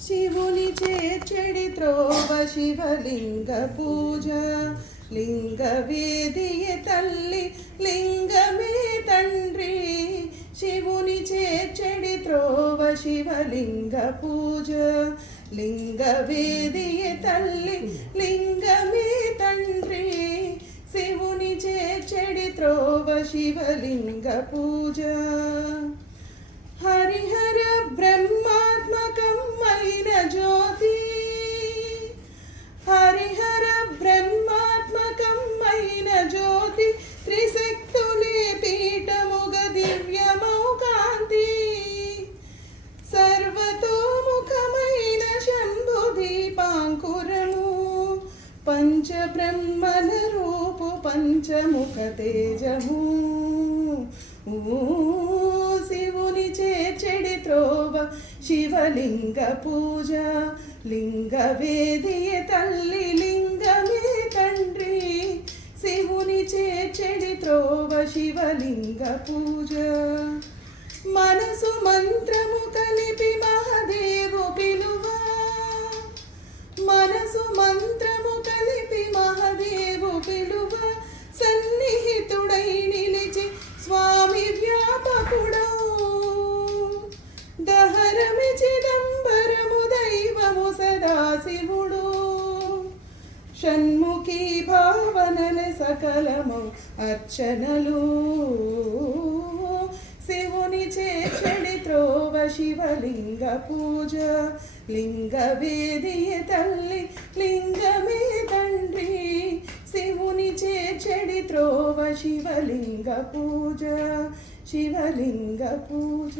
శివుని చేర్చెడి త్రోవ శివలింగ పూజ లింగ వేదియ తల్లి లింగమే తండ్రి శివుని చేర్చెడి త్రోవ శివలింగ పూజ లింగ వేదియ తల్లి లింగమే తండ్రి శివుని చేర్చెడి త్రోవ శివలింగ పూజ హరిహర బ్రహ్మాత్మకమైన జ్యోతి హరిహర బ్రహ్మాత్మకమైన జ్యోతి త్రిశక్తులే పీఠముగ దివ్యమౌ కాంతి సర్వతోముఖమైన శంభు దీపాంకురము పంచబ్రహ్మణ రూపు పంచముఖ తేజము శివుని చేర్చెడి త్రోవ శివలింగ పూజ లింగ వేదియ తల్లి లింగమే తండ్రి శివుని చేర్చెడి త్రోవ శివలింగ పూజ మనసు మంత్రము కలిపి మహాదేవు పిలువ మనసు మంత్రము కలిపి మహాదేవు పిలువ సన్నిహితుడై నిలిచి స్వామి వ్యాపకుడు దహరమి చిదంబరము దైవము సదాశివుడు షణ్ముఖీ భావనల సకలము అర్చనలు శివుని చేర్చెడి త్రోవ శివలింగ పూజ లింగ వేదియ తల్లి లింగమే తండ్రి శివుని చేర్చెడి త్రోవ శివలింగ పూజ శివలింగ పూజ